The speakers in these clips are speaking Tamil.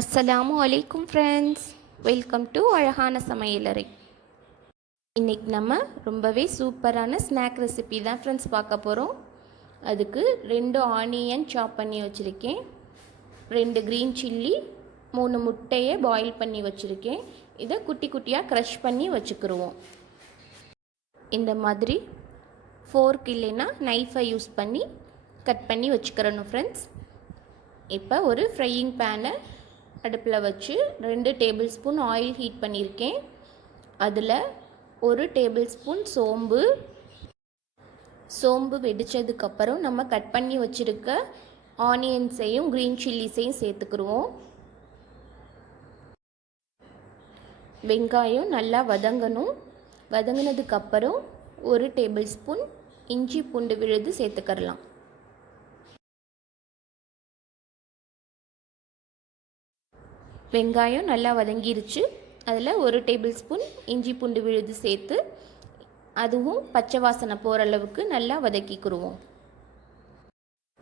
அஸ்ஸலாமு அலைக்கும் ஃப்ரெண்ட்ஸ், வெல்கம் டு அழகான சமையலறை. இன்றைக்கி நம்ம ரொம்பவே சூப்பரான ஸ்நாக் ரெசிபி தான் ஃப்ரெண்ட்ஸ் பார்க்க போகிறோம். அதுக்கு 2 ஆனியன் சாப் பண்ணி வச்சுருக்கேன், 2 க்ரீன் சில்லி, 3 முட்டையை பாயில் பண்ணி வச்சுருக்கேன். இதை குட்டி குட்டியாக க்ரஷ் பண்ணி வச்சுக்கிடுவோம். இந்த மாதிரி ஃபோர்க் இல்லைன்னா நைஃபை யூஸ் பண்ணி கட் பண்ணி வச்சுக்கிறணும் ஃப்ரெண்ட்ஸ். இப்போ ஒரு ஃப்ரையிங் பேனை அடுப்பில் வச்சு 2 டேபிள் ஸ்பூன் ஆயில் ஹீட் பண்ணியிருக்கேன். அதில் 1 டேபிள் ஸ்பூன் சோம்பு வெடித்ததுக்கப்புறம் நம்ம கட் பண்ணி வச்சுருக்க ஆனியன்ஸையும் க்ரீன் சில்லிஸையும் சேர்த்துக்குருவோம். வெங்காயம் நல்லா வதங்கணும். வதங்கினதுக்கப்புறம் 1 டேபிள் ஸ்பூன் இஞ்சி பூண்டு விழுது சேர்த்துக்கரலாம். வெங்காயம் நல்லா வதங்கிருச்சு. அதில் 1 டேபிள் ஸ்பூன் இஞ்சி பூண்டு விழுது சேர்த்து அதுவும் பச்சை வாசனை போகிற அளவுக்கு நல்லா வதக்கிக்கிடுவோம்.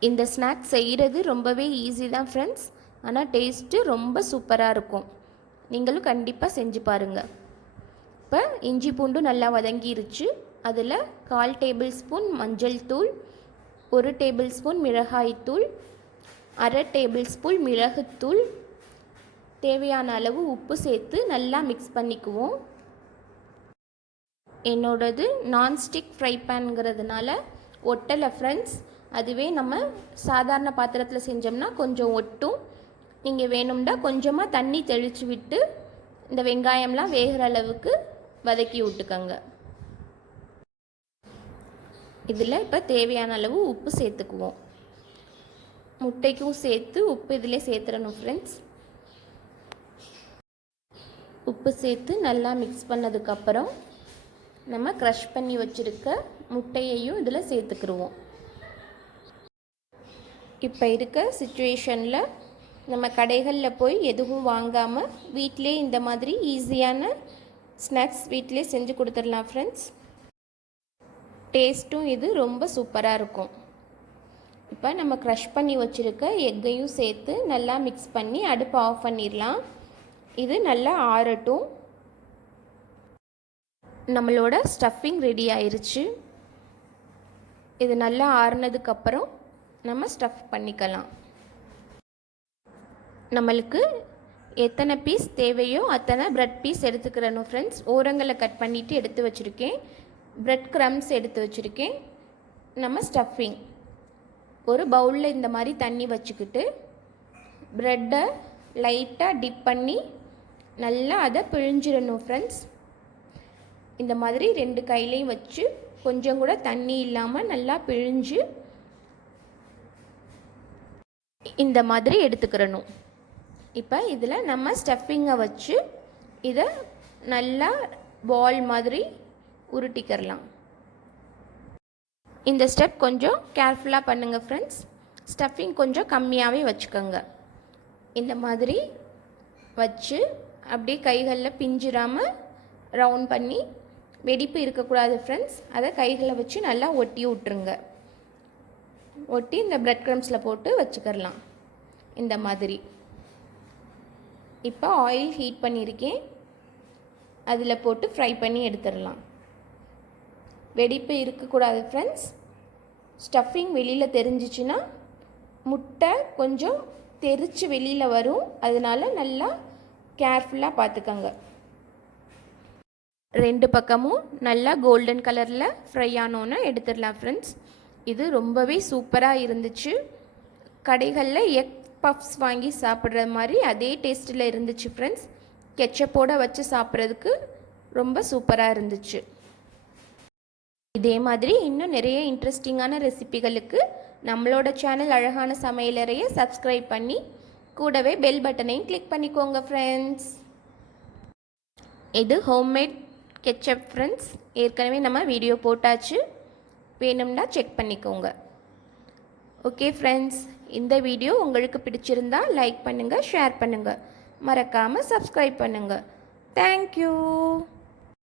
இந்த ஸ்நாக் செய்கிறது ரொம்பவே ஈஸி தான் ஃப்ரெண்ட்ஸ், ஆனால் டேஸ்ட்டு ரொம்ப சூப்பராக இருக்கும். நீங்களும் கண்டிப்பாக செஞ்சு பாருங்கள். இப்போ இஞ்சி பூண்டு நல்லா வதங்கிருச்சு. அதில் 1/4 டேபிள் ஸ்பூன் மஞ்சள் தூள், 1 டேபிள் ஸ்பூன் மிளகாய்த்தூள், 1/2 டேபிள் ஸ்பூன் மிளகுத்தூள், தேவையான அளவு உப்பு சேர்த்து நல்லா மிக்ஸ் பண்ணிக்குவோம். என்னோடது நான்ஸ்டிக் ஃப்ரை பேனுங்கிறதுனால ஒட்டலை ஃப்ரெண்ட்ஸ். அதுவே நம்ம சாதாரண பாத்திரத்தில் செஞ்சோம்னா கொஞ்சம் ஒட்டும். நீங்கள் வேணும்னா கொஞ்சமாக தண்ணி தெளித்து விட்டு இந்த வெங்காயம்லாம் வேகிற அளவுக்கு வதக்கி விட்டுக்கோங்க. இதில் இப்போ தேவையான அளவு உப்பு சேர்த்துக்குவோம். முட்டைக்கும் சேர்த்து உப்பு இதில் சேர்த்துடணும் ஃப்ரெண்ட்ஸ். உப்பு சேர்த்து நல்லா மிக்ஸ் பண்ணதுக்கப்புறம் நம்ம க்ரஷ் பண்ணி வச்சுருக்க முட்டையையும் இதில் சேர்த்துக்கிடுவோம். இப்போ இருக்க சிச்சுவேஷனில் நம்ம கடைகளில் போய் எதுவும் வாங்காமல் வீட்டிலே இந்த மாதிரி ஈஸியான ஸ்நாக்ஸ் வீட்டிலே செஞ்சு கொடுத்துடலாம் ஃப்ரெண்ட்ஸ். டேஸ்ட்டும் இது ரொம்ப சூப்பராக இருக்கும். இப்போ நம்ம க்ரஷ் பண்ணி வச்சுருக்க எக்கையும் சேர்த்து நல்லா மிக்ஸ் பண்ணி அடுப்பை ஆஃப் பண்ணிடலாம். இது நல்லா ஆறட்டும். நம்மளோட ஸ்டஃபிங் ரெடி ஆயிருச்சு. இது நல்லா ஆறுனதுக்கப்புறம் நம்ம ஸ்டஃப் பண்ணிக்கலாம். நம்மளுக்கு எத்தனை பீஸ் தேவையோ அத்தனை ப்ரெட் பீஸ் எடுத்துக்கிறணும் ஃப்ரெண்ட்ஸ். ஓரங்களை கட் பண்ணிவிட்டு எடுத்து வச்சுருக்கேன். ப்ரெட் க்ரம்ஸ் எடுத்து வச்சுருக்கேன். நம்ம ஸ்டஃபிங் ஒரு பவுலில் இந்த மாதிரி தண்ணி வச்சுக்கிட்டு ப்ரெட்டை லைட்டாக டிப் பண்ணி நல்லா அதை பிழிஞ்சிடணும் ஃப்ரெண்ட்ஸ். இந்த மாதிரி 2 கையிலையும் வச்சு கொஞ்சம் கூட தண்ணி இல்லாமல் நல்லா பிழிஞ்சு இந்த மாதிரி எடுத்துக்கிறணும். இப்போ இதில் நம்ம ஸ்டஃபிங்கை வச்சு இதை நல்லா பால் மாதிரி உருட்டிக்கிறலாம். இந்த ஸ்டெப் கொஞ்சம் கேர்ஃபுல்லாக பண்ணுங்கள் ஃப்ரெண்ட்ஸ். ஸ்டஃபிங் கொஞ்சம் கம்மியாகவே வச்சுக்கோங்க. இந்த மாதிரி வச்சு அப்படியே கைகளில் பிஞ்சிராமல் ரவுண்ட் பண்ணி, வெடிப்பு இருக்கக்கூடாது ஃப்ரெண்ட்ஸ், அதை கைகளை வச்சு நல்லா ஒட்டி விட்டுருங்க. ஒட்டி இந்த ப்ரெட் க்ரம்ஸில் போட்டு வச்சுக்கிறலாம் இந்த மாதிரி. இப்போ ஆயில் ஹீட் பண்ணியிருக்கேன், அதில் போட்டு ஃப்ரை பண்ணி எடுத்துடலாம். வெடிப்பு இருக்கக்கூடாது ஃப்ரெண்ட்ஸ். ஸ்டஃபிங் வெளியில் தெரிஞ்சிச்சுன்னா முட்டை கொஞ்சம் தெரிச்சு வெளியில் வரும். அதனால் நல்லா கேர்ஃபுல்லாக பார்த்துக்கோங்க. 2 பக்கமும் நல்லா கோல்டன் கலரில் ஃப்ரை ஆனோன்னு எடுத்துடலாம் ஃப்ரெண்ட்ஸ். இது ரொம்பவே சூப்பராக இருந்துச்சு. கடைகளில் எக் பஃப்ஸ் வாங்கி சாப்பிட்ற மாதிரி அதே டேஸ்ட்டில் இருந்துச்சு ஃப்ரெண்ட்ஸ். கெச்சப்போடு வச்சு சாப்பிட்றதுக்கு ரொம்ப சூப்பராக இருந்துச்சு. இதே மாதிரி இன்னும் நிறைய இன்ட்ரெஸ்டிங்கான ரெசிபிகளுக்கு நம்மளோட சேனல் அழகான சமையலறையை சப்ஸ்கிரைப் பண்ணி கூடவே பெல் பட்டனையும் கிளிக் பண்ணிக்கோங்க ஃப்ரெண்ட்ஸ். இது ஹோம்மேட் கெச்சப் ஃப்ரெண்ட்ஸ். ஏற்கனவே நம்ம வீடியோ போட்டாச்சு, வேணும்னா செக் பண்ணிக்கோங்க. ஓகே ஃப்ரெண்ட்ஸ், இந்த வீடியோ உங்களுக்கு பிடிச்சிருந்தா லைக் பண்ணுங்கள், ஷேர் பண்ணுங்கள், மறக்காமல் சப்ஸ்கிரைப் பண்ணுங்கள். தேங்க்யூ.